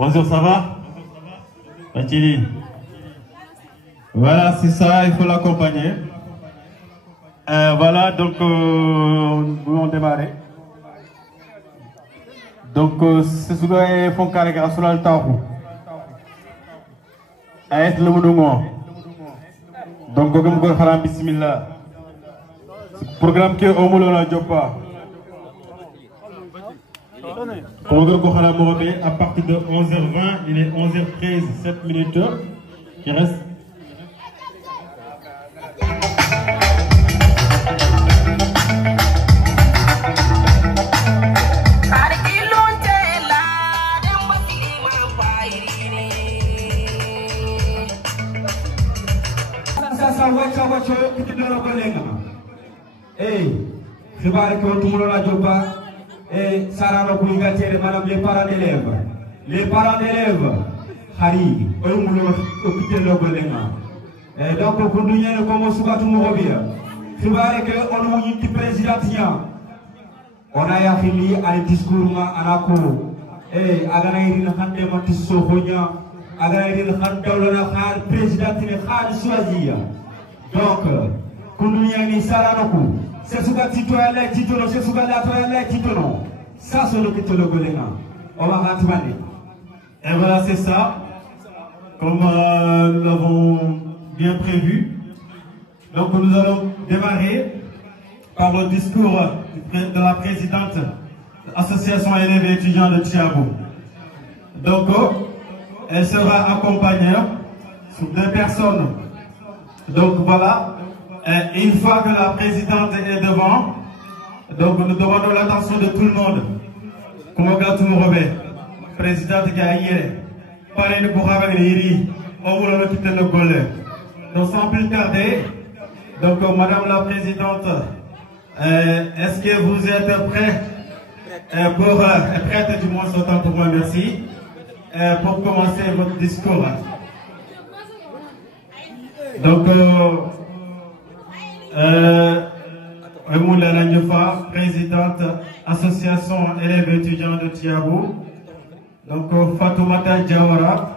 Bonjour, ça va? Fatili. Voilà, c'est ça, il faut l'accompagner. Voilà, donc nous allons démarrer. Donc, c'est ce que font carré sur le temps. Ayet le moudoumo. Donc, comme vous avez bismillah. Programme qui est au moulin la Jopa. À partir de 11h20, il est 11h13, 7 minutes. Qui reste. Hey, je vais arrêter tout le monde à Jopa. Et Sarah Rokuligatire, madame, les parents d'élèves. Les parents d'élèves, Harry, eux, nous hôpital le Golenga. Et donc, pour nous, nous commençons à tout le monde. Je vais arrêter on nous dit président. On a affilié à un discours à la cour. Et à la Hande Montiso Honia, à la Hande président de la choisir. Donc, pour nous, Sarah Roku. C'est ce que tu as l'air, c'est ce que tu as l'air, ça c'est le que tu as l'air. On va rattraper. Et voilà, c'est ça. Comme nous l'avons bien prévu. Donc nous allons démarrer par le discours de la présidente de l'Association élèves et étudiants de Tchiabou. Donc elle sera accompagnée sur 2 personnes. Donc voilà. Et une fois que la présidente est devant, donc nous demandons l'attention de tout le monde. Kumagatu Robert, président de Gaïe, parrain de Bourama Iri, on vous le quitte le Golais. Donc sans plus tarder, donc Madame la Présidente, est-ce que vous êtes prêts prête du moins autant pour moi, merci, pour commencer votre discours. Donc, Moula Nagnofa, présidente association élèves étudiants de Tiabou. Donc, Fatoumata Diawara,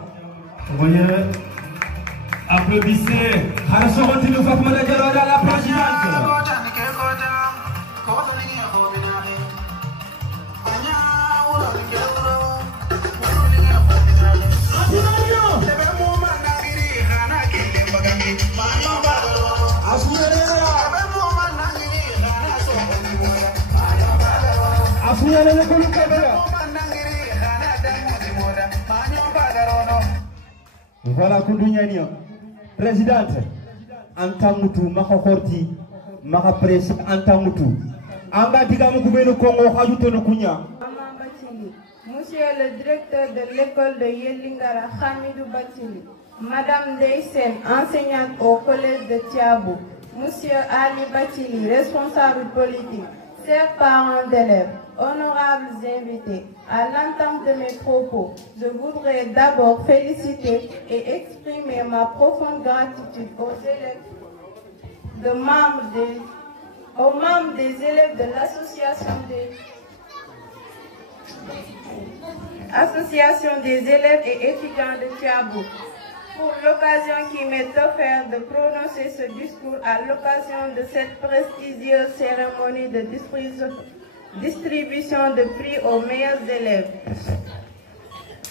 vous voyez, applaudissez. Fatoumata Diawara, la présidente. Voilà, Koundougnania. Présidente, Antamutu, Makakorti, Makapres, Antamutu. Anga Digamu Koubeno Kongo, Hajutono Kounya. Monsieur le directeur de l'école de Yelingara, Hamidou Batili. Madame Deysen, enseignante au collège de Tiabou. Monsieur Ali Batili, responsable politique. Chers parents d'élèves, honorables invités, à l'entame de mes propos, je voudrais d'abord féliciter et exprimer ma profonde gratitude aux élèves, aux membres des élèves de l'association des élèves et étudiants de Tiabou pour l'occasion qui m'est offerte de prononcer ce discours à l'occasion de cette prestigieuse cérémonie de distribution de prix aux meilleurs élèves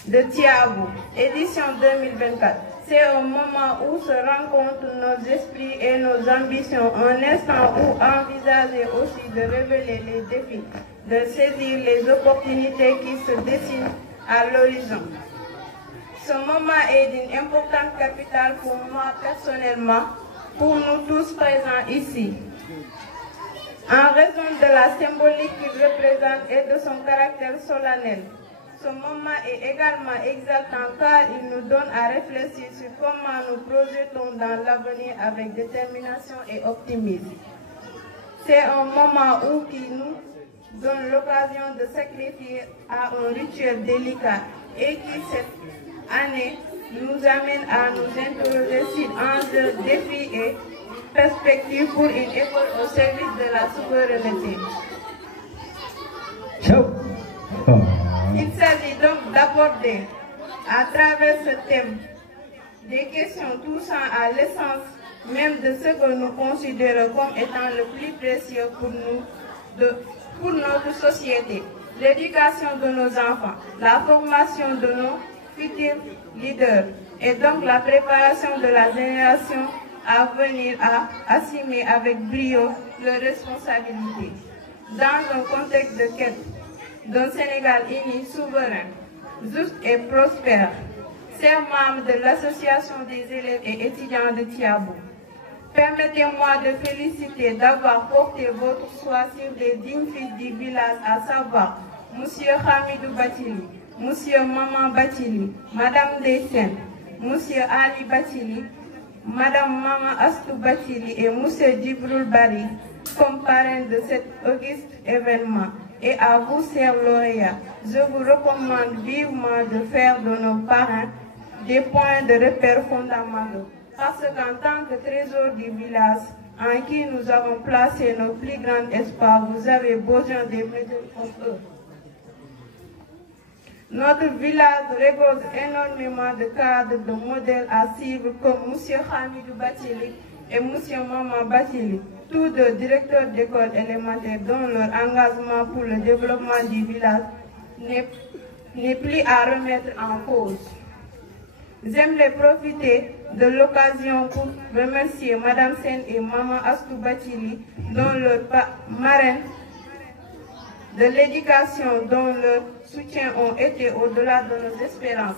de Tiabou, édition 2024. C'est au moment où se rencontrent nos esprits et nos ambitions, un instant où envisager aussi de révéler les défis, de saisir les opportunités qui se dessinent à l'horizon. Ce moment est d'une importante capitale pour moi personnellement, pour nous tous présents ici. En raison de la symbolique qu'il représente et de son caractère solennel, ce moment est également exaltant car il nous donne à réfléchir sur comment nous projetons dans l'avenir avec détermination et optimisme. C'est un moment qui nous donne l'occasion de sacrifier à un rituel délicat et qui, cette année, nous amène à nous interroger sur enjeux, défis et perspectives pour une école au service de la souveraineté. Il s'agit donc d'aborder à travers ce thème des questions touchant à l'essence même de ce que nous considérons comme étant le plus précieux pour notre société, l'éducation de nos enfants, la formation de nos futurs leaders et donc la préparation de la génération à venir à assumer avec brio leurs responsabilités. Dans un contexte de quête d'un Sénégal uni, souverain, juste et prospère, chers membres de l'association des élèves et étudiants de Tiabou, permettez-moi de féliciter d'avoir porté votre choix sur les dignes fils du village, à savoir M. Hamidou Batili, M. Maman Batili, Madame Deysen, M. Ali Batili, Madame Maman Astou Batili et M. Djibril Bari, comme parrain de cet auguste événement. Et à vous, chers lauréats, je vous recommande vivement de faire de nos parrains des points de repère fondamentaux. Parce qu'en tant que trésor du village, en qui nous avons placé nos plus grands espoirs, vous avez besoin des méthodes comme eux. Notre village regorge énormément de cadres, de modèles à suivre comme M. Hamidou Batili et M. Maman Batili, tous deux directeurs d'école élémentaire dont leur engagement pour le développement du village n'est plus à remettre en cause. J'aimerais profiter de l'occasion pour remercier Madame Sen et Maman Astou Batili, dont leur marraine de l'éducation, dont leur soutien ont été au-delà de nos espérances.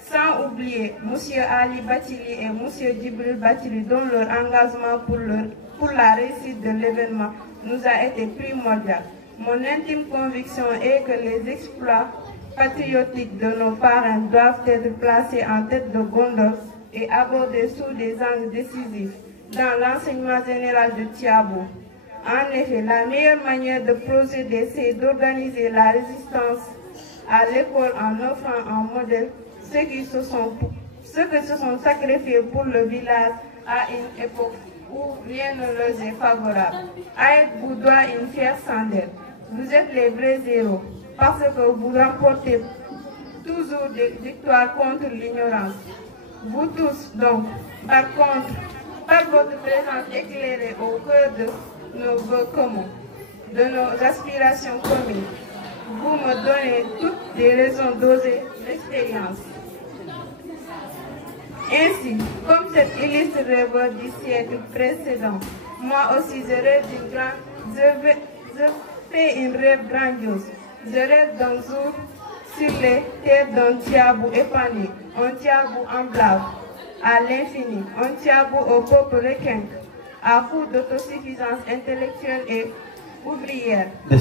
Sans oublier M. Ali Batili et M. Djibril Batili, dont leur engagement pour la réussite de l'événement nous a été primordial. Mon intime conviction est que les exploits patriotiques de nos parents doivent être placés en tête de gondole et abordés sous des angles décisifs dans l'enseignement général de Tiabo. En effet, la meilleure manière de procéder, c'est d'organiser la résistance à l'école en offrant un modèle ceux qui se sont sacrifiés pour le village à une époque où rien ne leur est favorable. Aïd vous doit une fière chandelle. Vous êtes les vrais héros parce que vous remportez toujours des victoires contre l'ignorance. Vous tous, donc, par contre, par votre présence éclairée au cœur de nos vœux communs, de nos aspirations communes, vous me donnez toutes les raisons d'oser l'expérience. Ainsi, comme cet illustre rêveur du siècle précédent, moi aussi je fais une rêve grandiose. Je rêve d'un jour sur les terres d'un Tiabou épanoui, un Tiabou en blave, à l'infini, un Tiabou au peuple requin, à coup d'autosuffisance intellectuelle et ouvrière. Que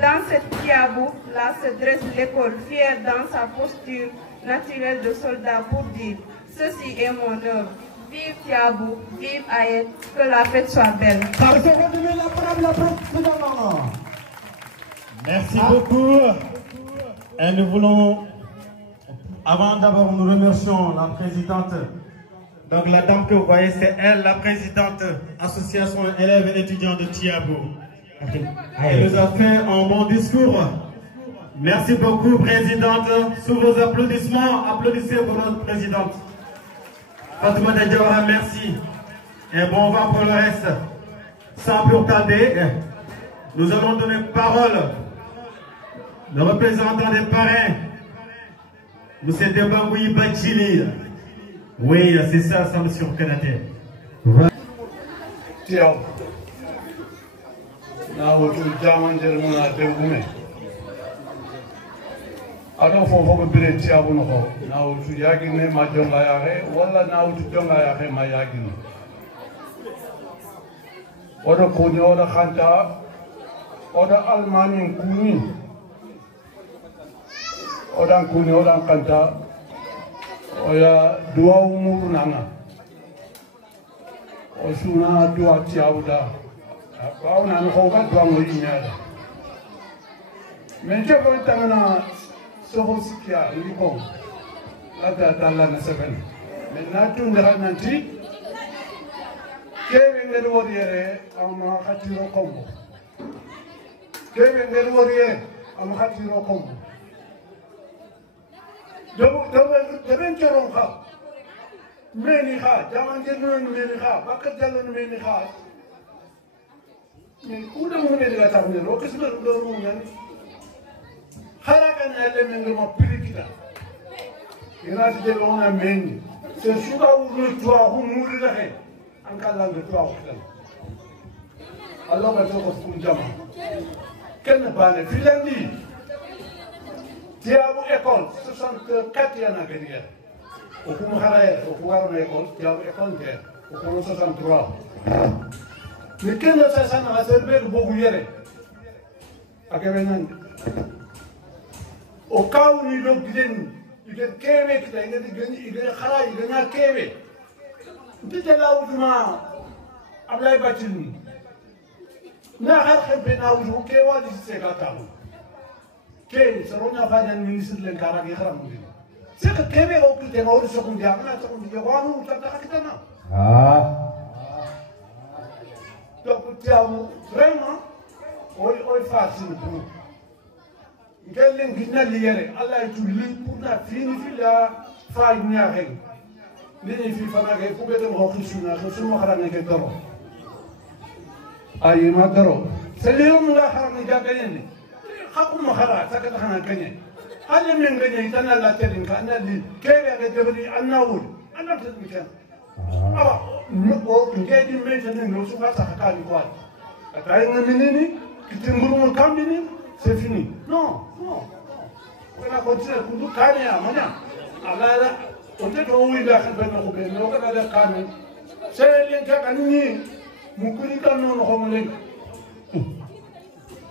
dans cette Tiabou, là se dresse l'école, fière dans sa posture naturelle de soldat pour dire ceci est mon œuvre. Vive Tiabou, vive Aïd, que la fête soit belle. Merci beaucoup. Et nous voulons, avant d'abord, nous remercions la présidente. Donc la dame que vous voyez, c'est elle, la présidente association élèves et étudiants de Tiabo. Elle nous a fait un bon discours. Merci beaucoup, présidente. Sous vos applaudissements, applaudissez pour notre présidente. Fatouma Diawara, merci. Et bon, on va pour le reste. Sans plus tarder, nous allons donner parole le représentant des parrains, M. Debangoui Bachili. Oui, c'est ça, ça me surprenait. Tiens, nous avons dit alors faut que bire Tiabo no ko na utu yagine ma jonga yare wala na utu jonga yare ma yagine odo kuni odo khanta odo almani kuni odo kuni odo khanta oya dua umur nanga osuna dua Tiabo da ba una no ko ga dua mo yinyala men je ko tangana Sohosikia, Libon, Ada Dalana Seven. Menatu Nanti, Kevin the Warrior, Amahatiro Combo. Kevin the Warrior, Amahatiro Combo. The venture on her. Many heart, Jaman many heart, Bakajalan many heart. Couldn't win it at the Rocks, the woman. Harakan element of Pirikita. United de Lona Meni. C'est Suga ou le toit ou mourir de haine. En cas de toit. Alors, on va se Kunjama. Quel n'est pas le Filandi? Tiabo école, 64 ans à Guerrière. Au Kumahara, au pouvoir de l'école, Tiabo école, au Kumo 63. Mais quel est ce que ça a servi de Boguyere? À Kevenan. Au cas où il y a Québec, il y a Khara, il y a Québec. C'était là où je m'ai battu. Je n'ai pas de où je suis c'est le ministre de l'Encara. C'est que Québec a occupé un rôle secondaire. Donc, vraiment, on est facile pour nous. Gelen gina liyere Allah tulli puna fini fila fa nya hen ni fi fana ke ku beto ho khishuna khishuma kharane ke daro ay ma daro seliyum la kharane jagane khakum khara sakata khana kanye alle men ganye tana la tedin kana li kebe ke debri annawul anna tedin awa no ngedi mejane no suka sakaka ni kwa atay ngamini kitinguru kambini c'est fini. Non, non. On a continué à nous calmer à Mania. Alors, on est où il a fait un peu de on a calmé. C'est les gens qui nous Mukuni Kano Homolek.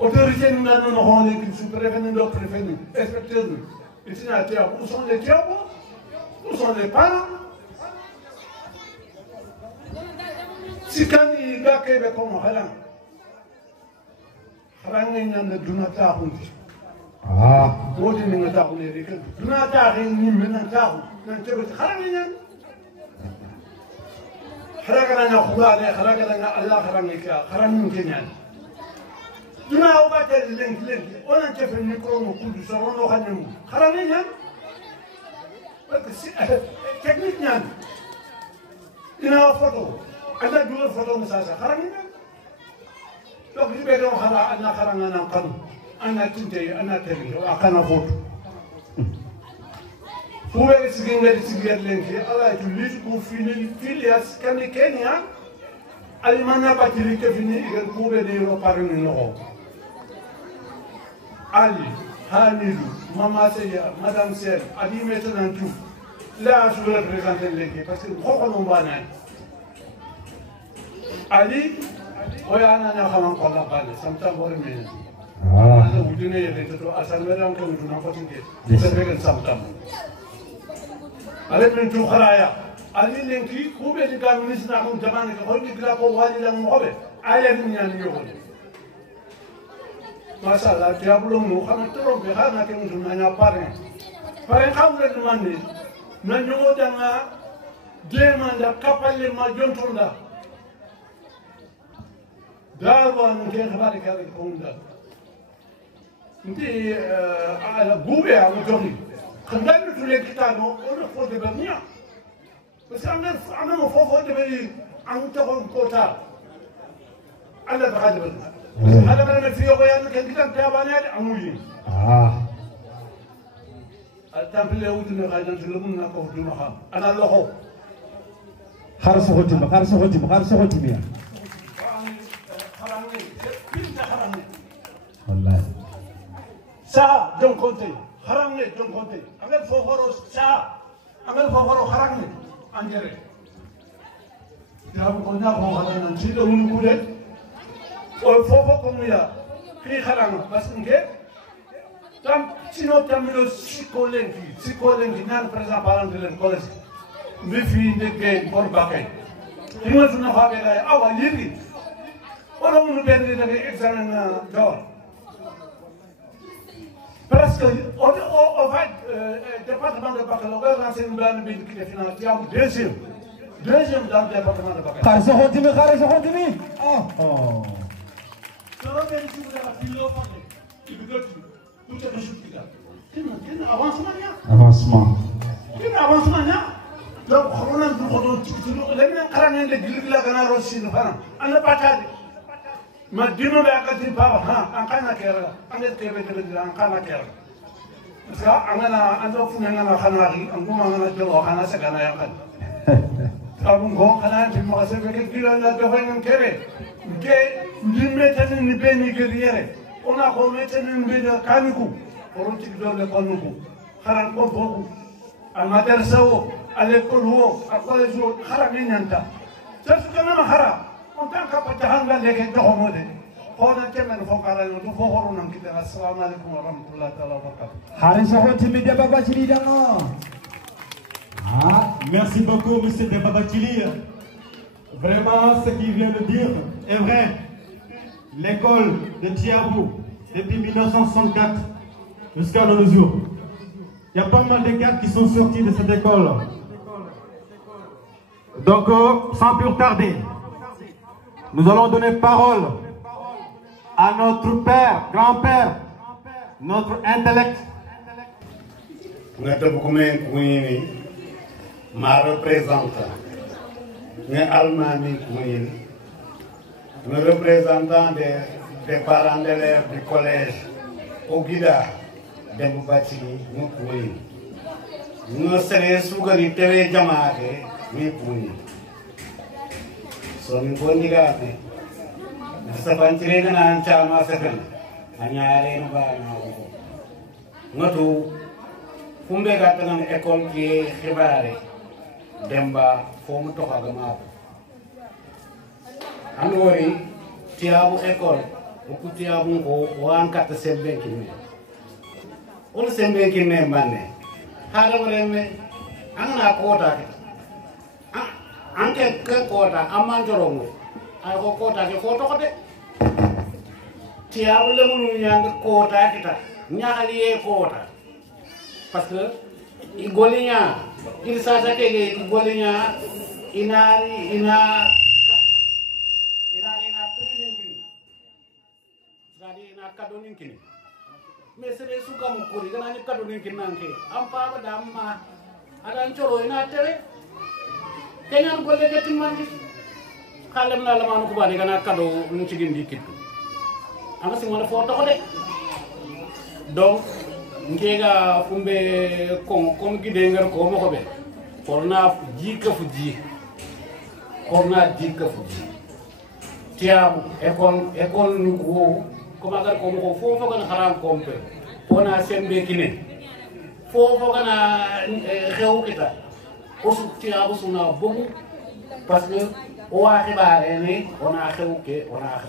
autorité nous n'avons pas qui sous-préfet, nous préfet, inspecteur. Et c'est la terre. Où sont les terres? Où sont les parents? Si quand il y a quelqu'un comme Haran, Haran est un Dunata Hundi. Ah. What do you mean about it? Dunata in Minata, Haran. Haragana Hurade, Haragana Allah Haranika, Haran Kenyan. Do you know what that is linked? One and Jeff and Nicolo could surround Hanan. Haranian? Technique Yan. In our photo. I like to do a photo of Sasa Haranian. Look, you better Hara and Nakarana Kan. I'm not today, I'm not telling you, I cannot vote. Who is getting ready to get linked? I like to live to Filias, Kenya. Alimana Patilika Fini, and Kube de Europarin in Law. Ali, Hanilu, Mama Seya, Madame Sel, Adi Metan and two. Last will represent the lake, but still Hokonomana. Ali, Oyana Haman Palace, sometimes for a minute. We do not as a madam can do not get the second sometime. I let me to Haraya. Ali Linky, who made the government now from Japan, only Grapo Wadi and Mobe. I let me and you. Masala, Diablo, Muhammad, Behana came to my parent. Parent, how much money? Nano Dana, Dema, the Kapali, my Jontunda. Darwan, Gervarica, Honda. The Gube, I'm going. Condemned to Lake Kitano, or for the Bernia. But I'm not for the very Anton Kota. I never had it. I never feel where I can get Tabanet and William. Ah. At Tampa, we do not have to look at Dumaha. And I love Harsohotim, Harsohotim, Harsohotimia. Wallahi. Sa, don't compte. Harangne, don't compte. Angel for Sa. Angel for Harangne. Angere. You have gone up on Haran and Chilo Mulet. Or for Comia. Kri Harang, Basinge. Tam Chino Tamilo Sikolenki, non present parent college. Bifi in the game for Bakai. He was not having our living. What are we going to examine door? Presque au fait, département de baccalauréat, l'enseigne blanc de qui est financier, deuxième dans le département de baccalauréat. Harsohotimi. Oh. Ça va bien si vous avez la philo, il vous donne tout est de chute. Quel avancement il y a? Avancement. Quel avancement il y a? Donc, on a un de Gilila Ganaro Sinopana, on n'a pas tardé. Ma dimo be akati papa ha ankana kera ande tebe tebe ankana kera sa angana ando funanga na khanari anguma ngana jelo khana sagana yakan abun go khana bi mo asebe ke kilanga do hoyen kere ke limete ni beni keriere ona ko mete ni be kaniku oronti do le konuku kharan ko boku amater sawo ale ko ho akole jo khara ni nyanta tasu kana khara on tant que patahan la leke dohomode hono temen fokara no do fohoro nan kita assalamu alaikum wa rahmatullahi ta'ala wa barakatuh Harsohotimi de Babachili dano. Ah, merci beaucoup monsieur de Babachili. Vraiment ce qu'il vient de dire est vrai. L'école de Tiabou depuis 1964 jusqu'à nos jours. Il y a pas mal de gars qui sont sortis de cette école. Donc sans plus tarder, nous allons donner parole à notre père, grand-père, notre intellect. Ma représentant, le représentant des parents d'élèves du collège Ogida de Moubatini, nous serons sougari TV Jamake, so mi bondigate sabantirena nan chama sefen anyare no ba no ngotu fumbe gatanan école ki xibaare demba fo mu toxa gama andori tiabu école okutia bungo wankata sembe kinne on sembe kinne manne hada mereme angna kota anke ke kota amanjorongo ay ko kota ke foto ko de tiabu le munu nyang kota kita nyaali e kota parce que igolinya il sasa ke igolinya ina training jadi ina kadonin kini mesere suka mukuri kana ni kadonin kinanke ampa ba damma adan choro ina tere kenyan golle ke timandi khalem na lamanu ko bani kana kado ncigindi kittu anga simona foto ko de donc ngega fumbe kon gidengar ko mo ko be korna jika fuji korna jika fuji tiam ekon nugo ko magar ko mo fofo kana haram kompe pona sembe kine fofo kana xew kita osu tiabu suna bogu parce que o wa xibaare ne ona xew ke ona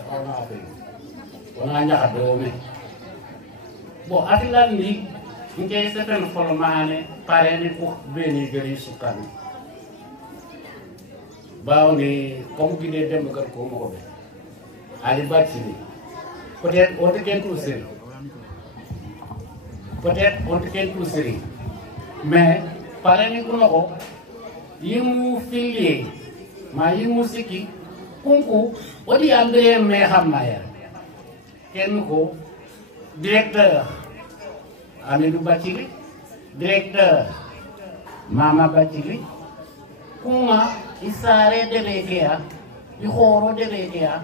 fe ona ñaxa doome bon atilan ni nge sefen folomane pareni ko beni gari sukan bawni comme gide dem gar ko mo ko be ali batini peut-être on te ken tout série peut-être on te ken tout série mais pareni ko nako yimu filier ma yimu siki kunku odi andre me xamna ya ken ko directeur Amidou Bathily directeur Mama Bathily kuma isare debekea ihoro debekea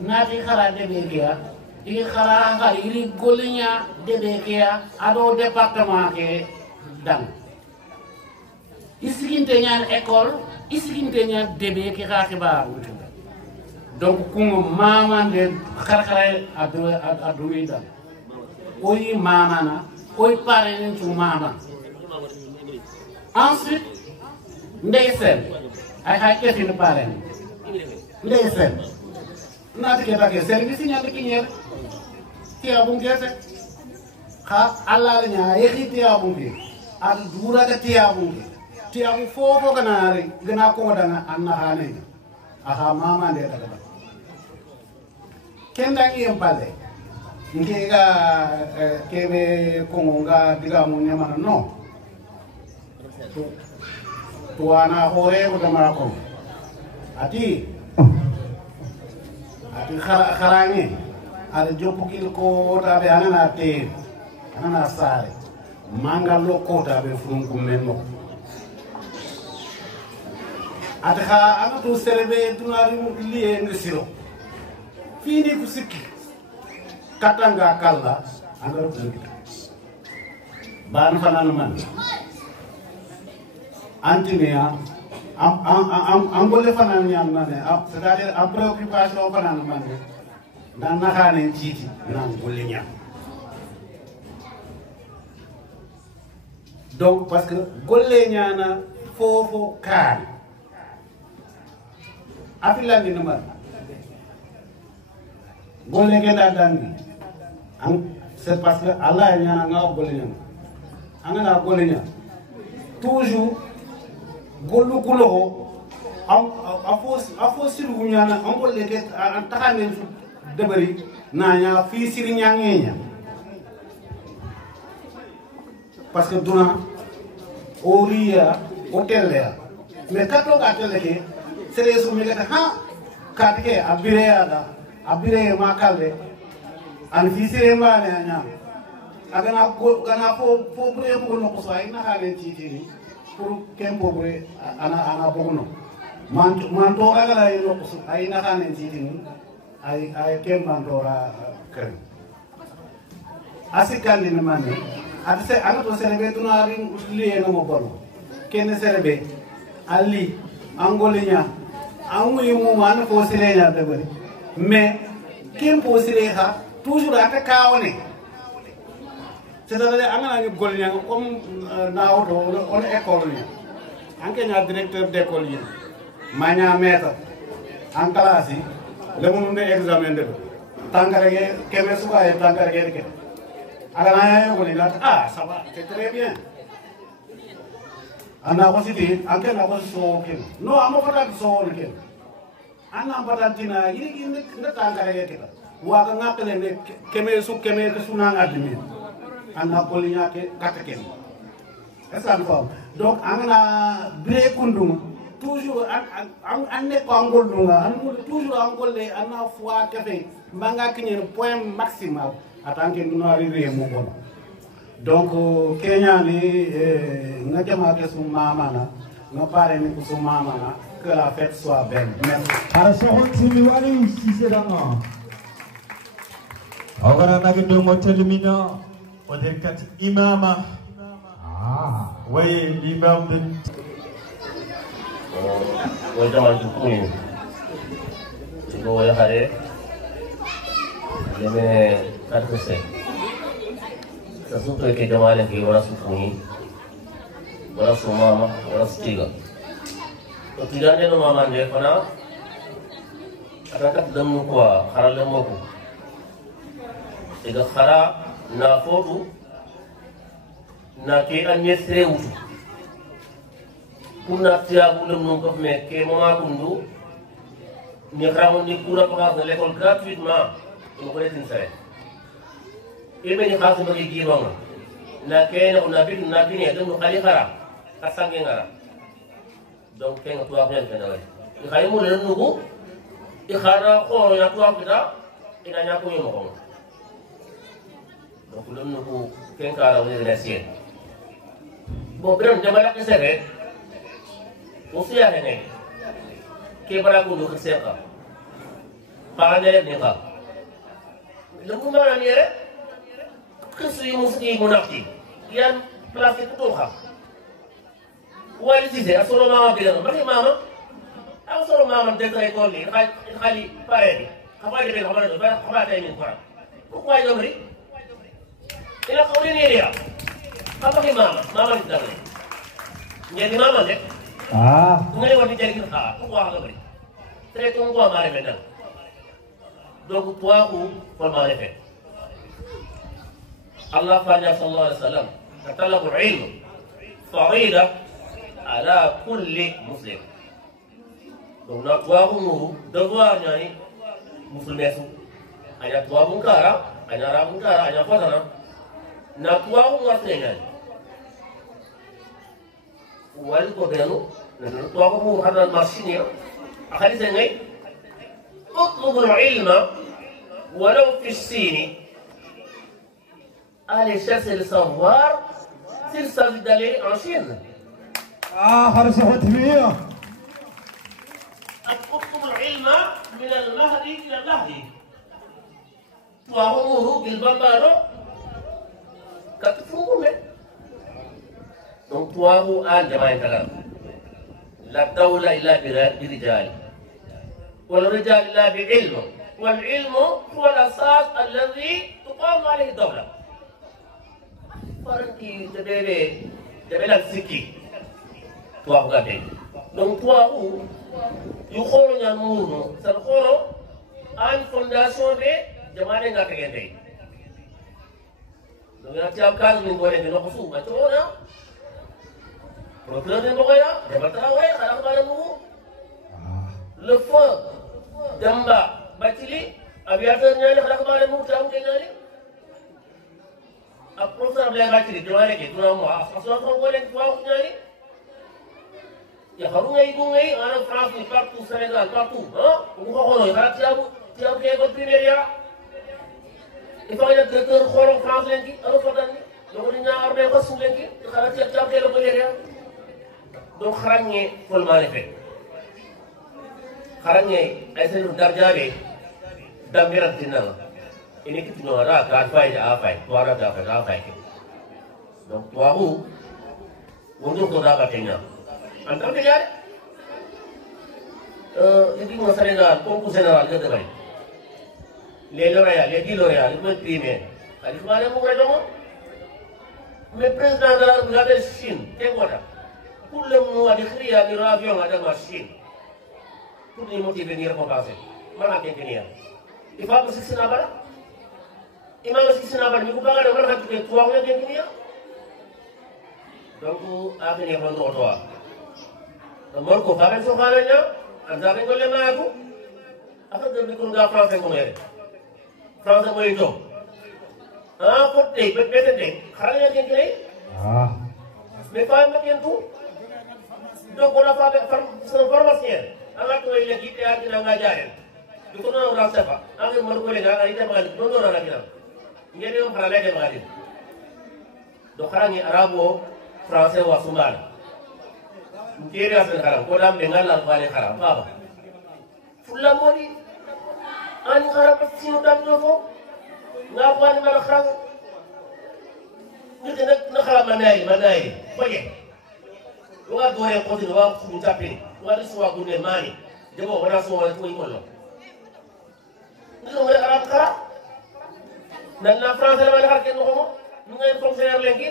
nati khara debekea i khara khari iri golinya debekea ado département ke dan isiginte ñaan école isiginte ñaan debeke xa xibaar donc kuma mama de khara adu dan oyi mama na oy parrain tu mama ensuite ndeysen ay hay kefi no parrain ndeysen na ke ta ke service nya de kinyer ti abun gese kha alla nya yehi ti abun bi ad dura ga ti abun fofo ganare gana ko danga anna hane aha mama de ta kenda ngiyem pale ngega kebe kongonga diga munya mana no tuana hore ko tamara ko ati kharange ada jopukil ko tabe anana te anana sare manga lokko tabe funku menno ati kha ana to serbe tunari liye ngisiro fini ku sikki katanga kala angaro kita ban fanan man antinia am bolle fanan nyam nane c'est-à-dire en préoccupation fanan man dan nakane citi nan bolle nyam donc parce que golle nyana fofo kan afilandi number golle ke dangi c'est parce que Allah y a un golenya angana golenya toujours gollu kulo afo siru nyana on golle ke an takane debari nanya fi siri nyangenya parce que duna oria hotel ya mais kato ga tele ke sere su mi ga ha katike abire makalde an fisire mbane anya agana fo bre ko no ko sai na hale titiri pour kempo bre ana bogno man to agala no ko ay na hale titiri ay kemban dora kër asikandi ni mane atse ana to serebe tunari liye no mo bono ken serebe ali angolinya amuyi mu man fo sire nya de bari mais kempo sire ha toujours ata kawone c'est-à-dire angana ñu gol ñang comme naawto on école ni anke nya directeur d'école yi maña maître en classe yi le mu ne examen de Tankaré, Kébé Souka et Tankaré. Alors, ah, ça va, c'est très bien. Ana wasiti anke na wasu so ken no amo fata so ken ana fata tina yiri ne tangare yake wa ka ngakle ne keme ke suna ngadimi ana kolinya ke kataken esan ko donc angana bre kundum toujours an ne ko angol dunga an toujours angol le ana fois kafe manga kinyen point maximal atanke dunari re mo bon. Donc, Kenya ni nga jama ke su mamana nga pare ni su mamana que la fête soit belle. Merci. Ara sohon timi wali si sedanga. Agora na ke dongo telimina o der kat imama. Ah, way l'imam de o jama du kuni. Go ya hare. Yeme katse. Sasutu ke jamale ke wala sufuni wala sumama wala stiga to tigane no mama ne fana ataka damu kwa harale moko ega khara na fotu na ke anye srewu kuna tia bulum no ko me ke mama kundu ni khramon ni kura pa à l'école gratuitement ko ko tin sare ibeni khasim bagi gironga na kena unabi ni adum khali khara asange ngara donc kenga tuwa ko kena wala ikhay mo len nugo ikhara khoro ya tuwa kita ina nya ko yomo ko donc len nugo kenga ra woni relation bo bram jamala ke sere usia hene ke bara ko do khseka parallel ni ka lugu mara ni re Qu'est-ce que vous avez Il y a une place pour toi. Où est-ce que c'est? Solo maman bien. Mais maman, à solo maman d'être à l'école, il fallait pareil. Comment il est comment il est quoi? Pourquoi il est mort? Il a connu une idée. Apa que maman dit d'abord. Il y a des mamans là. ah, Vous allez voir des gens qui ah, pourquoi il est mort? Très ton quoi marre maintenant. Donc toi ou pour marre fait. الله قال صلى الله عليه وسلم طلب العلم فريضة على كل مسلم. Donc natwabu devoir nyani muslimesu anya twabu kara anya rabu kara anya fatana natwabu wasenya wal ko benu natwabu mu hada mashini akhali sengai اطلب العلم ولو في السين. Aller chercher le savoir s'il s'agit d'aller en Chine. ah, har sohon timi. اطلب العلم من المهدي الى اللهدي. وهو بالبمبارو كتفومه. Donc toi ou al jama'a la dawla illa birrijal wal rijal illa bi'ilm wal ilmu huwa al-asas alladhi tuqam alayhi ad-dawla. Qui te devait la siki. Toi, regardez. Donc, toi, où tu as un mouvement, ça a une fondation de Jamane Nakagende. Donc, il y a un cas où il y a un peu de temps. Procureur de Mogoya, Jabataway, Alamalou. Le feu d'Amba Batili, aviateur Nyan, Alamalou, Tamkenali. Après ça, on a dit que tu as dit que tu as dit il y a en France, partout, Sénégal, partout. Il y a un primaire. Il faut que le directeur de France donc il y a armée donc il faut le faire. Ini kita nora kan fai apa? Tuara dah apa? Donc tuaru, untuk tuara katanya. Antar kejar. Ini masalah ni, fokus senar aja terbaik. Leloya, itu primer. Kali kemarin mau kerja dong. Me president dalam negara China, tengok dah. Pulang mau ada kriya di avion ada mesin. Pun ini motif ni apa pasal? Mana kengkinian? il faut que c'est na bala imam c'est na bala ni ko baga wala ka tuke tuwa ko ngeen ni donc afini ko ndo towa mor ko fa so xala nya anda ko le ma ko aka de ko nga français ko mere français moy to ko te be te xala nya ngeen ni mais fa ma ngeen tout donc on a fait son formation ala ko ile kite ati na ngajaen diko na ura sefa ame mar ko le ga ite ma do do na kina ngene on xala le ma do xarangi arabo français wa sumbal ngere asen xaram ko dam de ngal al bale xaram baba fulla modi ani xaram ci no dam no fo nga bani ma xaram nit na xaram manay boye wa dore ko ti wa fu tapé wa di suwa gunne mani debo wala so wala ko ngollo ndino wala arab xara nan na français wala xar ken ko mo ngay fonctionnaire lenki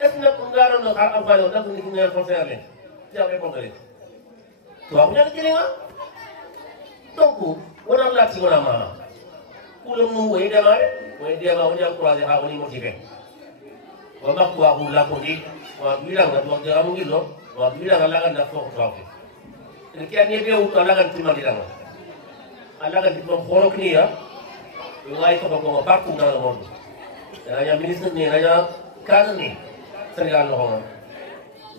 est na ko ngaro no xar am falo nak ni ngay fonctionnaire len ci am ko ngale to wax ñal ci nga donc wala la ci wala ma ku lo mu way démarrer way déma on ñal croiser ha woni motivé wa mak wa hu la ko di wa bilang na waktu kamu gitu, wa bilang alagan na fok fok. Ini kian ni dia untuk alagan cuma bilang, alagan di pemborok ni ya, mulai ke pemborok parku dalam monde. Hanya minister ni, hanya kan ni, serigala loh.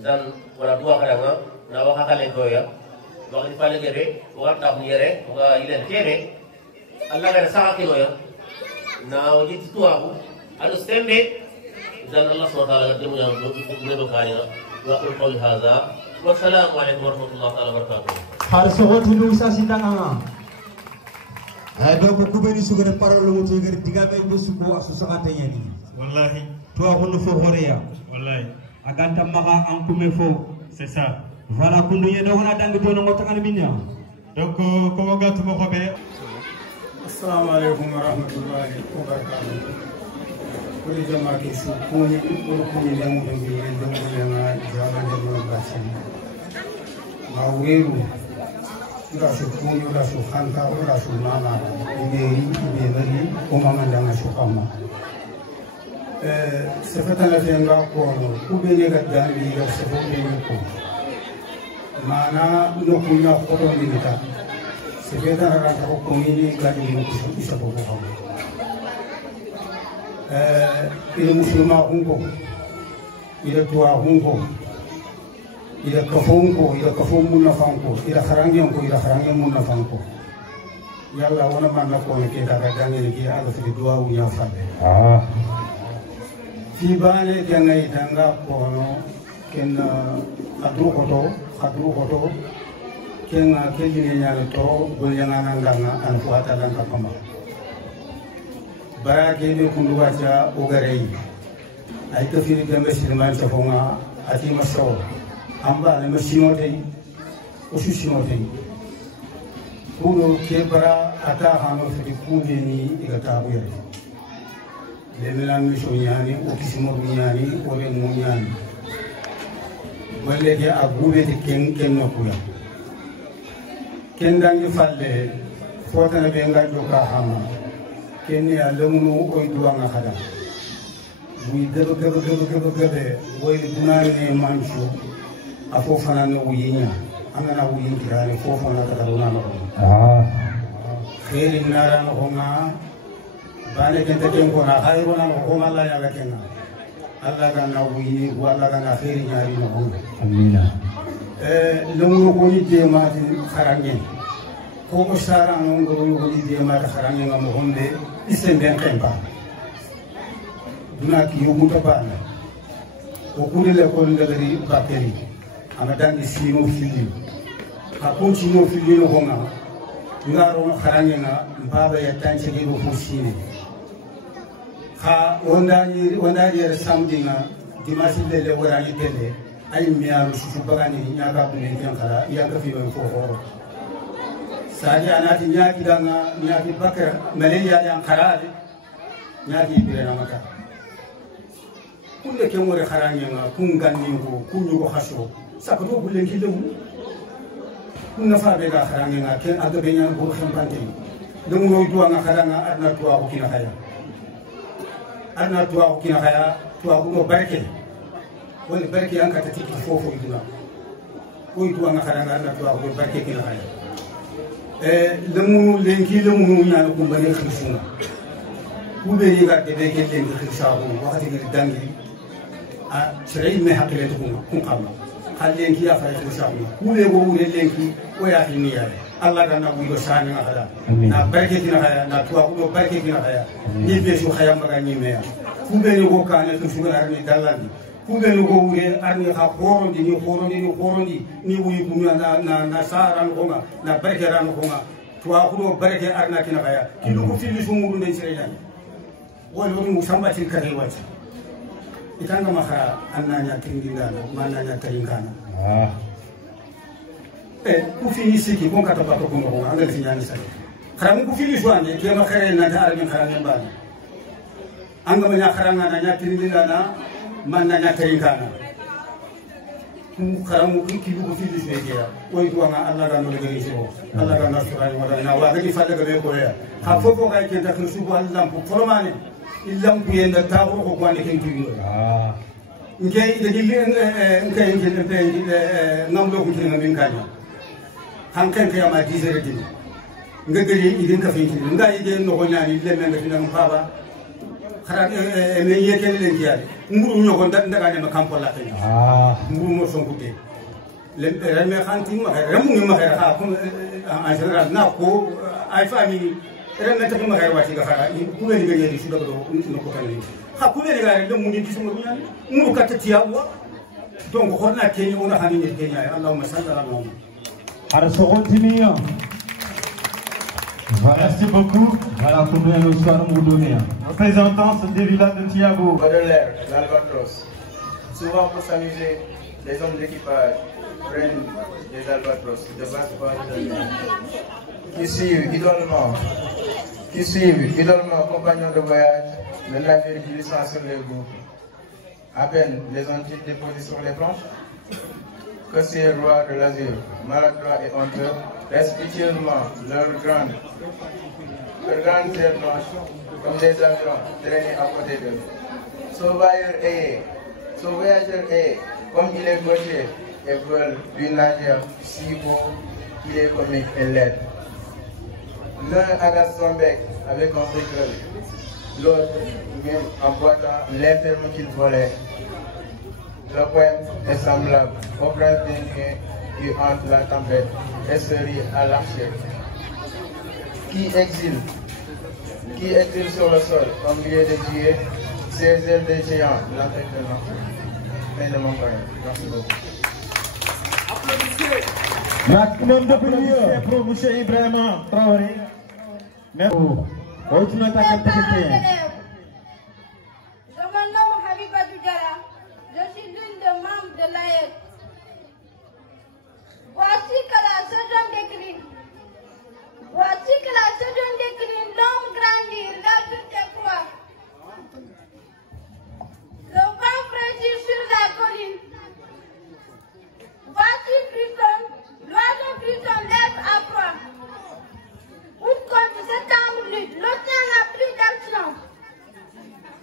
Dan wana dua kadang na waka kalen ko ya, waka di pale gere, waka tak ni gere, waka ilen gere, alagan sa kilo ya, na wajib itu aku, harus tembe. dan Allah SWT قدموا يا رب كايا واقول قولي هذا والسلام عليكم ورحمة الله تعالى وبركاته. Harus waktu dulu sasi tangan. Ada buku beri sugar parol lu tu sugar tiga minggu suku asu sakatnya ni. Wallahi. Tu aku nu fo horeya. Wallahi. Agan tamaka angku mefo. C'est ça. Voilà kundunya do hona dangi to ngo tangan minya. Donc comment gâte mo xobe. Assalamu alaikum warahmatullahi wabarakatuh. Kuri jama ke su kuni kuni dan mu bi dan mu yana jama da mu bashi ma weru ira su kuni ira su khanta ira su mama iberi iberi ko mama dan su kama sefata la tenga ko ku be ne ga dan bi ga sefo be ko mana no kunya ko to ni ta sefata ra ta ko ni ga ni ko isa ko ko il musulman hunko il tuwa hunko il kafonko il kafon munna fanko il kharangen ko il kharangen munna fanko yalla wona man na ko ke daga jangene ki ala fi duwa wu nya fabe fi bane jangai danga ko no ken adru koto ken kelini nyaale to gol yana nganga an ko atalan ka kama barake be kundu wacha ogarei ay ka fini gambe silman chafonga ati maso amba ne machino tay o sushino tay kuno ke bara ata hano fi kunde ni igata buyere le melan mi shonyani o kisimo bunyani o be munyani wale ke agube te ken no kuya ken dangi falle fotana be ngado ka hama kene alamu oy duanga khada muy gebe way dunane manchu afo fana no winya angana wiyin kirane fo fana ka daruna no khairin nara no nga bale kente tengo na khairuna no ko Allah ya gakena Allah ga na wiyi wala ga na khairin nyari no amina lamu ko ni de ma di kharangen ko ko sara no ngoro ko ni de ma ta kharangen ngam honde isen ben tempa duna ki yogu ta bana o kuni le ko ndagari bakeri ana dangi sino fili ka ko sino fili no honga ngaro kharange na baba ya tanche ge ro fusine ha ondani ya samdi na dimasi le wara ni tele ay miaru su bagani nyaaka bu ne kan kala ya ka fi no fo horo sadi anati nyaki danga nyaki bakar malayya yang kharade nyaki birena maka kulle ken wore kharanya nga kun ganni ko kunyu ko haso sakto bulen ki lewu kun nafa be ga kharanya nga ken aga be nyang ko xampante Lemuno tuwa nga khadanga adna tuwa ko kina khaya. Adna tuwa ko kina khaya tuwa ko barke. Wala barke an ka tati fofo iduna. Ko tuwa nga khadanga adna tuwa ko barke kina khaya. Lemuno lenki lemuno nyana ko bari khishuna. Kube yiga de de ke lenki khishabu wakati ni dangi. A shay me hakile to kun qama. Khallen ki ya fa khishabu. Kube go wure lenki o ya hiniya. Allah dana wido sani ngada na barke kina haya na tuwa ko barke kina haya ni be su haya maga ni meya kube ni go kane to sugala arni dalandi kube ni go wure arni ha horondi ni wuyi kunya na saran ko na barke ran ko tuwa ko barke arna kina haya kilo ko fili su mudu den sire yani wala ni musamba til kare wati itanga maha annanya tindindana mananya tarinkana ku fini siki kon kata bato ko ngo angal finyani sa kharam ku fini joane ke ma khare na da armi kharam ba anga ma nya kharanga na nya tirindina na man na nya tarinkana ku kharam ku ki ku fini joane ya oy do nga Allah da no le gari so Allah da na subhanahu wa ta'ala wa gadi fadda be ko ya ha fofo ga ke ta khursu ko Allah ko formane illam ku yenda ta ko ko ne ken tuyo ngey de gilli ngey namlo ko tin ngin kanya hankan ka yama dizere din nga gari idin ka finti nga ide no ko nyani le men ga tin baba khara men yeke len kiyade nguru nyoko ndaga ne ma kampo la tay nguru mo son kuté le me khanti ma ramu ngi ma ha ko en général na ko ay famille ren na tafi ma wati ga khara ku be ni ga yedi su daga do no ko tan ni ha ku be ni ga le mu ni tisu mo nyani nguru katati yawa donc xorna kenya ona hani ni kenya allahumma salli ala muhammad. Merci beaucoup. Voilà combien nous sommes nous donner. Représentant ce dévila de Thiago. Baudelaire, l'Albatros. Souvent pour s'amuser, les hommes d'équipage prennent des albatros de basse qui suivent idéalement compagnons de voyage, le navire glissant sur les groupes. À peine les ont-ils déposés sur les planches que ces rois de l'azur, maladroits et honteux, respectueusement leurs grandes ailes blanches comme des avions traînés à côté d'eux. Sauvoyageurs ayés, comme il est gaucher et veulent du nageur si beau qu'il est comique et laid. L'un agace son bec avec un friqueur, l'autre même en boitant l'infirme qu'il volait. Le poème est semblable au prince d'Indien qui hante la tempête et se rit à l'archer. Qui exile sur le sol au milieu des dieux, ses ailes de géant, l'entrée de l'enfer. Fin de mon poème. Merci beaucoup. Maximum de prière pour M. Ibrahima Traoré. Merci. Je me nomme Habiba Doudjara. Je suis l'une des membres de l'AES. Voici que la saison décline. L'homme grandit, l'arbre décroît. Le vent fraîchit sur la colline. Voici frissonne, l'oiseau frissonne, lève à proie. Outre contre cet arbre lutte, l'océan n'a plus d'action.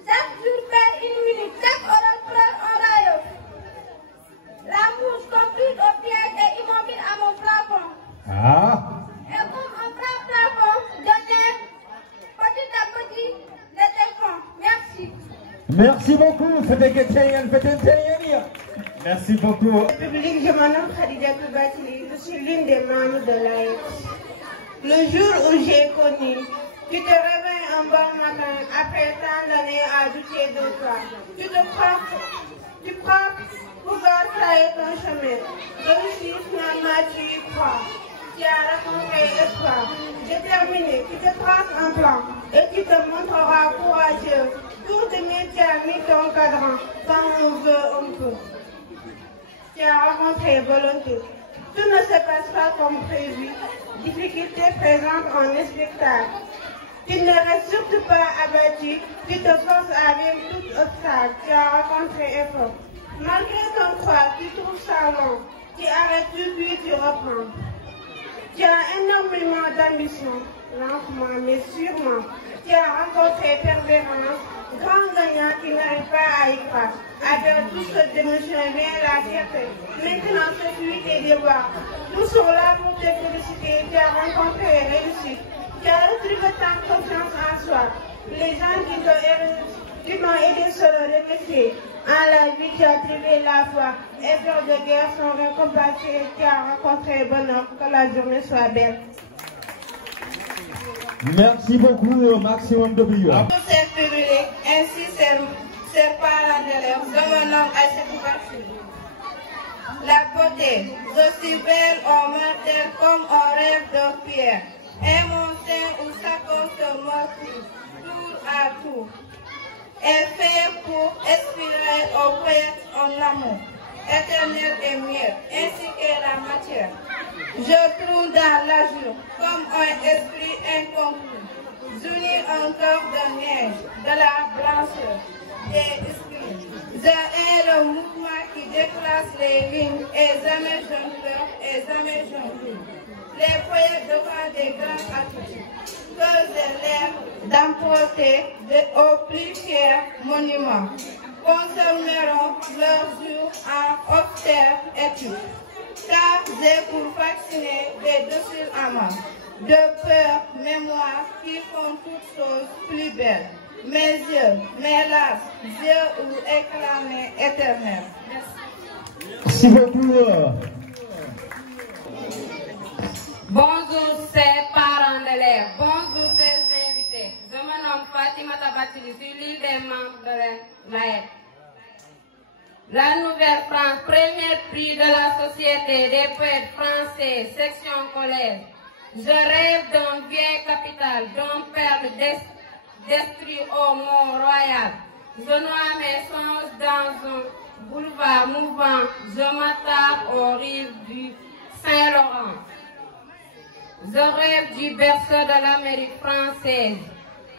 Chaque jour fait une minute, chaque heure fait un rayon. La mouche comprise au piège est immobile à mon plafond. Et comme un grand plafond, je lève petit à petit les défends. Merci. Merci beaucoup. Merci beaucoup. Public, je me nomme Khadija Toubatili. Je suis l'une des membres de l'AES. Le jour où j'ai connu, tu te réveilles un bon matin après tant d'années à douter de toi. Tu crois pouvoir trahir ton chemin. Réussir finalement, tu y crois. Tu as rencontré espoir. Déterminé, tu te traces un plan et tu te montreras courageux. Pour demain, tu as mis ton cadran. Quand on veut, on peut. Tu as rencontré volonté. Tout ne se passe pas comme prévu. Difficultés présentes en un spectacle. Tu ne restes surtout pas abattu. Tu te forces à vivre tout obstacle. Tu as rencontré effort. Malgré ton croix, tu trouves ça long. Tu arrêtes tout puis tu reprends. Tu as énormément d'ambition. lentement mais sûrement. Tu as rencontré persévérance, grand gagnant qui n'arrive pas à y croire. Avec tout ce d'émotion vient la fierté. Maintenant, celui tes devoirs. Nous sommes là pour te féliciter. Tu as rencontré et réussi. Tu as retrouvé ta confiance en soi. Les gens qui t'ont aidé se le remercier. En la vie, tu as trouvé la foi. Efforts de guerre sont récompensés. Tu as rencontré bonheur. Que la journée soit belle. Merci beaucoup, Maximum W. Pour ces publics, ainsi ses parents d'élèves, je me nomme Aïssatou Fatou. La beauté, je suis belle au matin comme un rêve de pierre. Et mon sein où sa peau se moque tour à tour. Est fait pour inspirer au poète en amour, éternel et mieux, ainsi que la matière. Je trouve dans l'azur comme un esprit incompris, unis un corps de neige, de la blancheur des esprits. Je hais le mouvement qui déplace les lignes et jamais je ne pleure et jamais je ne ris. Les poètes devant des grands atouts que j'ai l'air d'emporter au plus fier monument. Consommeront leurs jours en austère étude. Car j'ai pour vacciner des dociles amants, de peur, mémoire qui font toutes choses plus belles. Mes yeux, mes larmes, yeux ou éclamés éternels. Merci beaucoup. Bonjour, ces parents d'élèves. Bonjour, ces invités. Je me nomme Fatima Tabatili, je suis l'une des membres de l'AED. La Nouvelle-France, premier prix de la Société des poètes français, section collège. Je rêve d'un vieil capital, d'un perle d'esprit au Mont-Royal. Je noie mes songes dans un boulevard mouvant. Je m'attarde aux rives du Saint-Laurent. Je rêve du berceau de l'Amérique française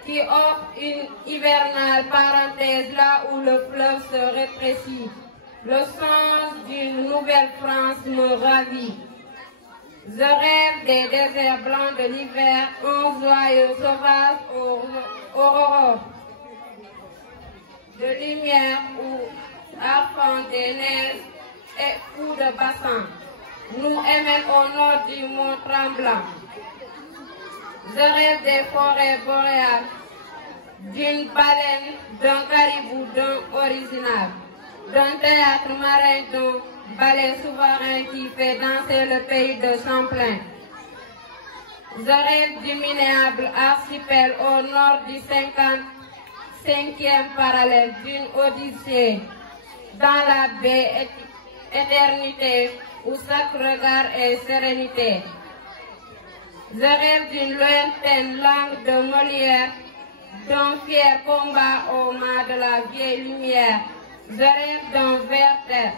qui offre une hivernale parenthèse là où le fleuve se rétrécit. Le songe d'une nouvelle France me ravit. Je rêve des déserts blancs de l'hiver, un joyeux sauvage aurore de lumière où arpent des neiges et coups de bassin nous émènent au nord du mont Tremblant. Je rêve des forêts boréales, d'une baleine, d'un caribou, d'un original, d'un théâtre marin, d'un ballet souverain qui fait danser le pays de Champlain. Je rêve du minable archipel au nord du 55e parallèle d'une odyssée dans la baie éternité où chaque regard est sérénité. Je rêve d'une lointaine langue de Molière, d'un fier combat au mât de la vieille lumière. Je rêve d'un verre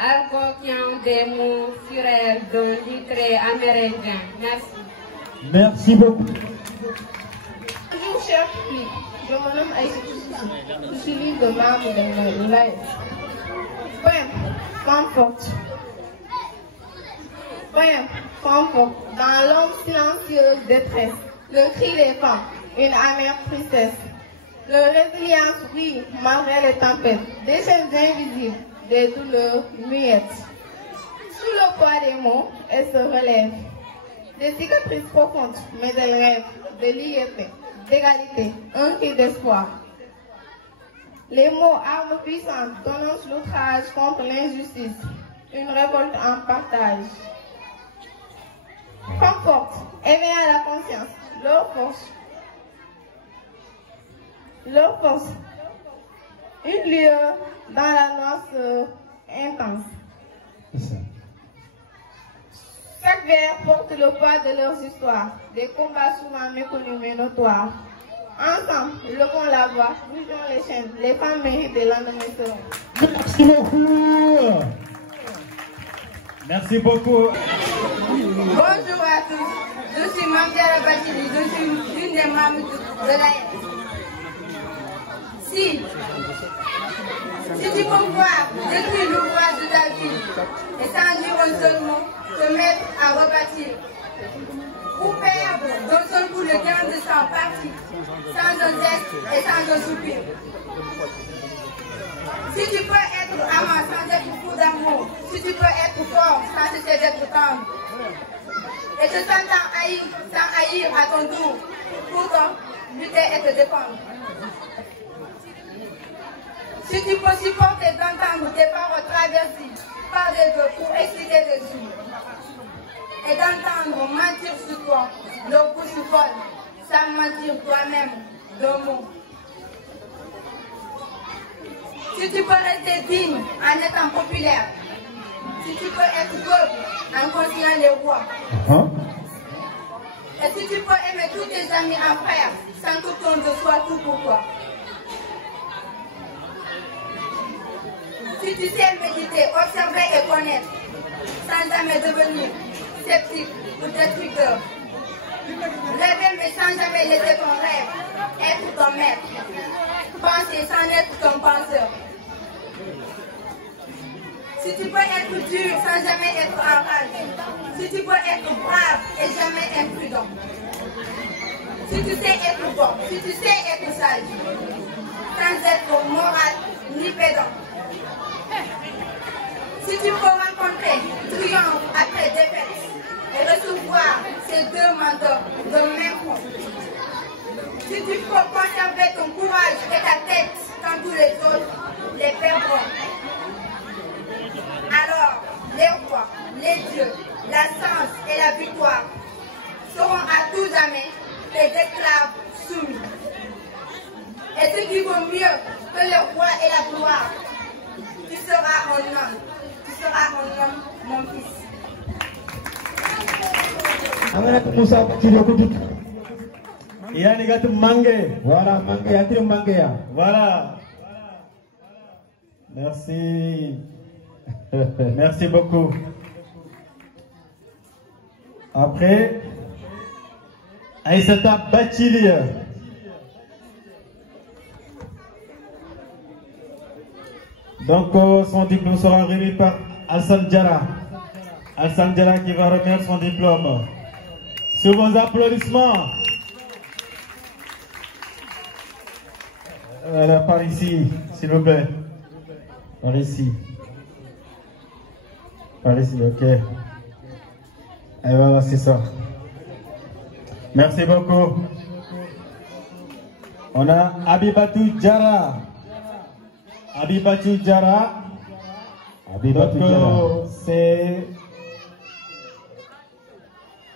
algonquin des mots sur elle, d'un litré amérindien. Merci. Merci beaucoup. Bonjour, cher public. Je me nomme Aïssatou Fatou. Je suis l'une des membres de l'AED. Poème, femme forte. Poème, femme forte. Dans l'ombre silencieuse détresse, le cri des femmes, une amère tristesse. Le résilience brille malgré les tempêtes, des chaînes invisibles, des douleurs muettes. Sous le poids des mots, elle se relève. Des cicatrices profondes, mais elle rêve de liberté, d'égalité, un cri d'espoir. Les mots armes puissantes dénoncent l'outrage contre l'injustice, une révolte en partage. Conforte, éveille à la conscience, leur force, une lueur dans la noirceur intense. Chaque vers porte le poids de leurs histoires, des combats souvent méconnus mais notoires. Ensemble, levons la voix, bougeons les chaînes, les femmes méritent des lendemains sereins. Merci beaucoup. Merci beaucoup. Bonjour à tous, je suis Mamdiara Batili, je suis l'une des membres de l'AED. Si tu peux voir, détruis l'ouvrage de ta vie et sans dire un seul mot, te mettre à rebâtir. ou perdre d'un seul coup le gain de sang parti, sans un geste et sans un soupir. Si tu peux être amant sans être fou d'amour, si tu peux être fort sans cesser d'être tendre, et te sentant haïr sans haïr à ton tour, pourtant lutter et te défendre. Si tu peux supporter d'entendre tes paroles traversées par des vœux pour expliquer tes yeux, et d'entendre mentir sur toi, le bouche folle, sans mentir toi-même d'un mot. Si tu peux rester digne en étant populaire, si tu peux être peuple en continuant les rois, et si tu peux aimer tous tes amis en frères sans que ton de soit tout pour toi. Si tu sais méditer, observer et connaître, sans jamais devenir sceptique ou destructeur. Rêver mais sans jamais laisser ton rêve être ton maître. Penser sans être ton penseur. Si tu peux être dur sans jamais être enragé. Si tu peux être brave et jamais imprudent. Si tu sais être bon, si tu sais être sage, sans être moral ni pédant. Si tu peux rencontrer triomphe après défaite et recevoir ces deux mentors de même coup. Si tu peux conserver ton courage et ta tête quand tous les autres les perdront. Alors, les rois, les dieux, la science et la victoire seront à tout jamais tes esclaves soumis. Et ce qui vaut mieux que le roi et la gloire, tu seras un homme. Tu seras un homme, mon fils. Voilà. Merci. Merci beaucoup. Après, Aïssata Bachili. Donc, son diplôme sera remis par Hassan Diarra. Hassan Diarra qui va remettre son diplôme. Sous vos applaudissements. Voilà, par ici, s'il vous plaît. Par ici. Par ici, ok. Et voilà, c'est ça. Merci beaucoup. On a Abibatou Diarra. Abibatou Diarra. C'est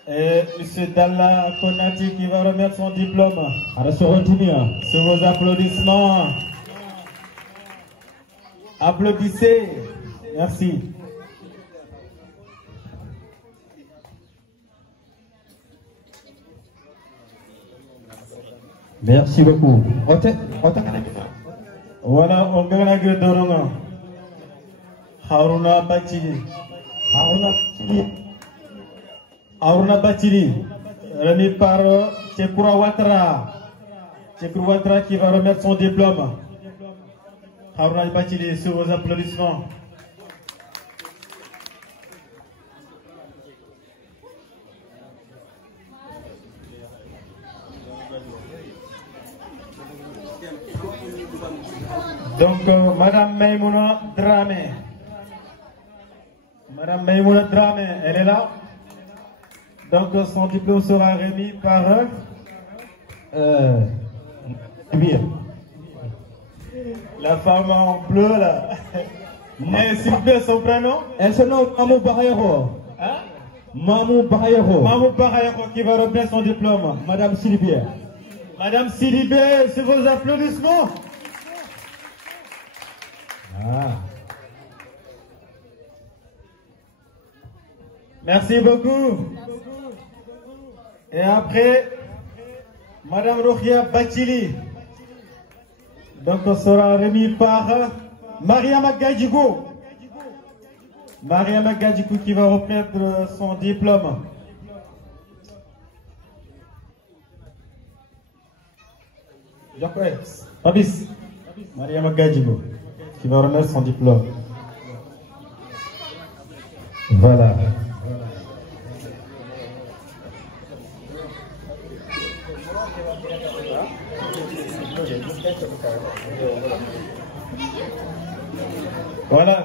M. Dalla Konati qui va remettre son diplôme. Sur vos applaudissements. Applaudissez. Merci. Merci beaucoup. Voilà, on gagne le Doronga. Haruna Bachili. Haruna Bachili, remis par Tchekoura Ouattara. Tchekoura Ouattara qui va remettre son diplôme. Haruna Bachili, sur vos applaudissements. Donc, Madame Maïmouna Dramé. Madame Maïmouna Dramé, elle est là. Donc, son diplôme sera remis par... la femme en bleu, là. S'il vous plaît, son prénom? Elle se nomme Mamou Barayero. Hein? Mamou Barayero. Mamou Barayero qui va remettre son diplôme. Madame Sidibé. Madame Sidibé, c'est vos applaudissements. Merci beaucoup. Et après, Madame Rokhia Bachili. Donc, on sera remis par Mariama Gadjigo. Mariama Gadjigo qui va reprendre son diplôme. Fabis. Mariama Gadjigo qui va remettre son diplôme. Voilà. Voilà.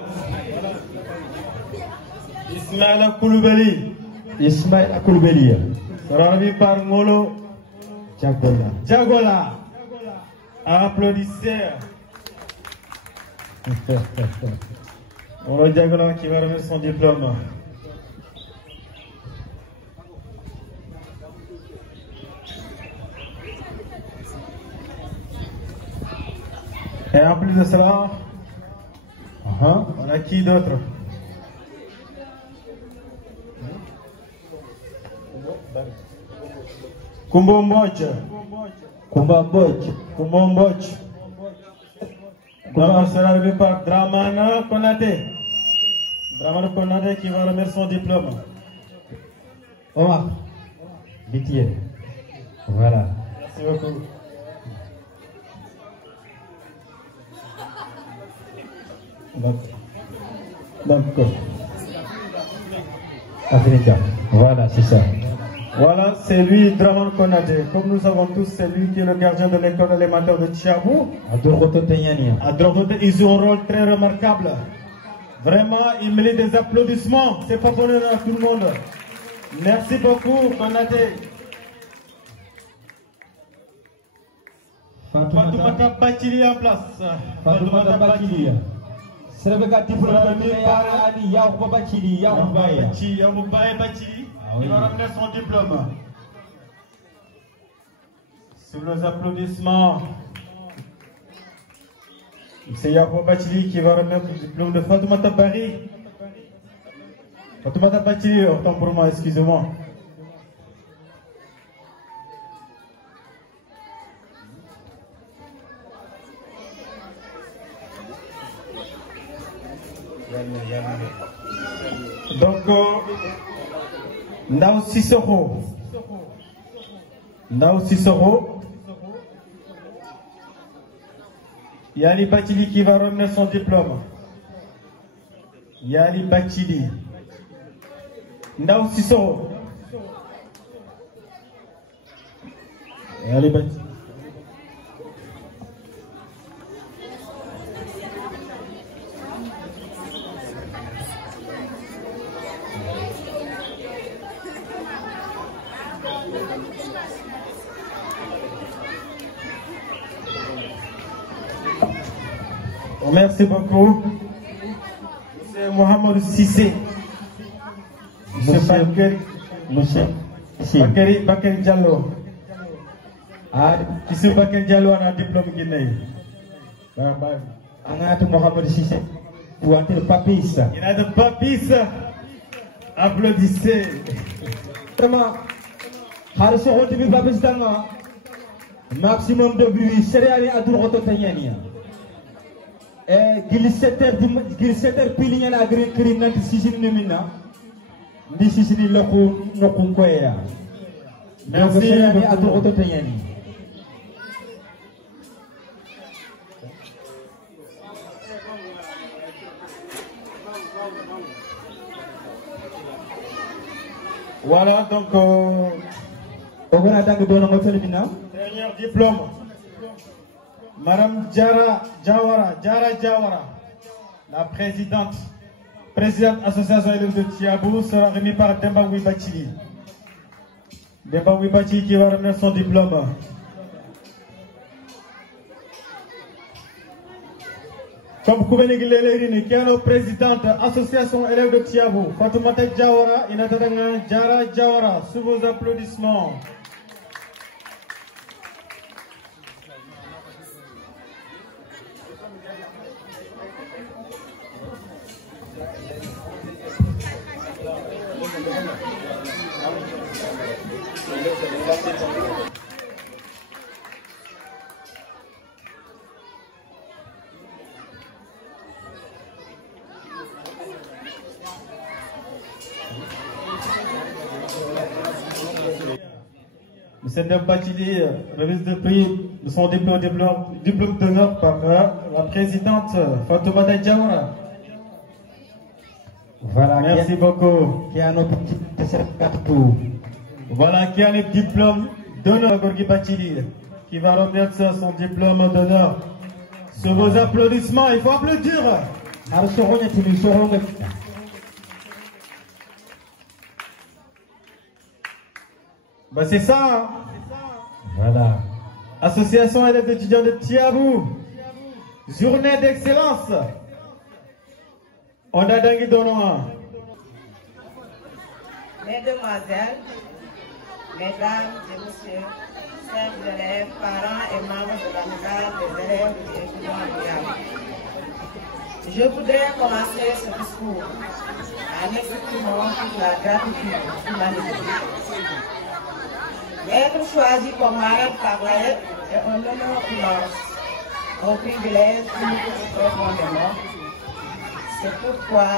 Ismaïla Koulibaly. Ismaïla Koulibaly. Sera remis par Ngolo Diagola. Diagola. Applaudissez. Ngolo Diagola qui va remettre son diplôme. Et en plus de cela, on a qui d'autre? Kumbo Mbodj. Kumba Mbodj. Kumbo Mbodj. Kumba sera remis par Dramane Konaté. Dramane Konaté qui va remettre son diplôme. Omar. Bitié. Voilà. Merci beaucoup. D'accord. Africa. Voilà, c'est ça. Voilà, c'est lui, Dramane Konaté. Comme nous savons tous, c'est lui qui est le gardien de l'école élémentaire de Tchiabou. À Drogote, ils ont un rôle très remarquable. Vraiment, il mérite des applaudissements. C'est pas pour à tout le monde. Merci beaucoup, Konaté. Fatoumata Bachili en place. Fatoumata Bachili. C'est le gars qui peut aller Yaouba Bachili. Yaouba Bachili. Il va ramener son diplôme. Sous les applaudissements, c'est Yaouba Bachili qui va remettre le diplôme de Fatoumata Bari. Fatoumata Bachili, autant pour moi, excusez-moi. Donc, Ndao Sissoko. Ndao Sissoko. Yali Bachili qui va remettre son diplôme. Yali Bachili. Ndao Sissoko. Yali Bachili. Merci beaucoup. C'est Mohamed Sissé. Monsieur Bakary Diallo. Monsieur Bakary Diallo a un diplôme guinéen. Mohamed Sissé. Pour le papis. Il a de papis. Applaudissez. Vraiment. Harris Rotibi Papis Danga. Maximum de buts. Céréales à Drogote Tanyania. Giliseter pilinya na agri kiri nanti sisini nemina di sisini loku nokun koya. Merci à Drogote Tanyani. Voilà donc dernier diplôme. Madame Diara Jawara, la présidente association élèves de Tchiabou, sera remise par Demba Wibachili. Demba Wibachili qui va remettre son diplôme. Comme Koubeni Gilelerini, qui est notre présidente association élèves de Tchiabou, Fatoumata Jawara, Inatadanga Diara Jawara, sous vos applaudissements. Monsieur Dembachili, remise de prix de son diplôme d'honneur par la présidente Fatoumata Diawara. Voilà, merci beaucoup. Qui a notre petit certificat pour. Voilà, qui a le diplôme d'honneur à Gorgui Bachili, qui va remettre son diplôme d'honneur. Sur vos applaudissements, il faut applaudir. Bah c'est ça, hein. Voilà. Association élèves étudiants de Tiabou. Journée d'excellence. On a Dangui Donoa. Mesdemoiselles, mesdames et messieurs, chers élèves, parents et membres de l'amicale des élèves et étudiants de Tiabou. Je voudrais commencer ce discours en exprimant toute la gratitude humanitaire. Être choisi comme marraine par l'AED est un honneur immense, un privilège qui nous touche profondément. C'est pourquoi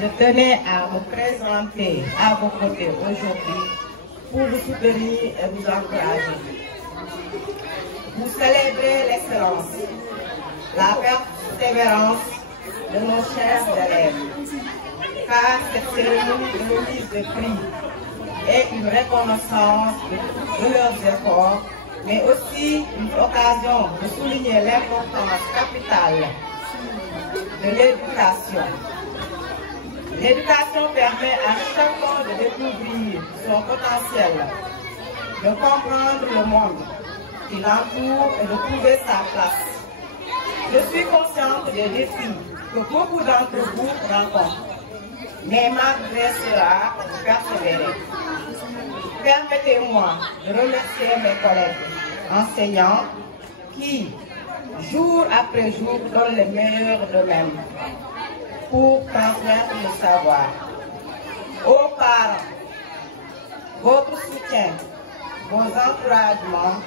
je tenais à me présenter à vos côtés aujourd'hui pour vous soutenir et vous encourager. Vous célébrez l'excellence, la persévérance de nos chers élèves, car cette cérémonie de remise de prix est une reconnaissance de leurs efforts, mais aussi une occasion de souligner l'importance capitale de l'éducation. L'éducation permet à chacun de découvrir son potentiel, de comprendre le monde qui l'entoure et de trouver sa place. Je suis consciente des défis que beaucoup d'entre vous rencontrent, mais malgré cela, je persévérerai. Permettez-moi de remercier mes collègues enseignants qui, jour après jour, donnent le meilleur d'eux-mêmes pour transmettre le savoir. Aux parents, votre soutien, vos encouragements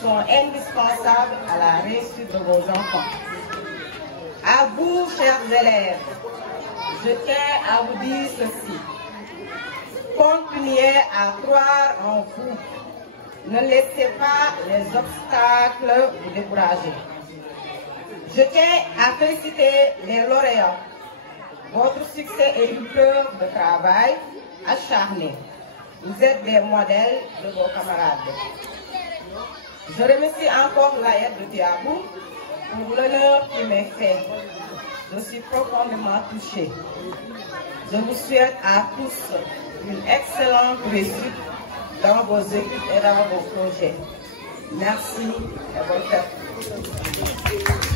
sont indispensables à la réussite de vos enfants. À vous, chers élèves, je tiens à vous dire ceci. Continuez à croire en vous. Ne laissez pas les obstacles vous décourager. Je tiens à féliciter les lauréats. Votre succès est une preuve de travail acharné. Vous êtes des modèles de vos camarades. Je remercie encore l'AED de Tiabou pour l'honneur qui m'est fait. Je suis profondément touchée. Je vous souhaite à tous une excellente réussite dans vos études et dans vos projets. Merci et bonne fête.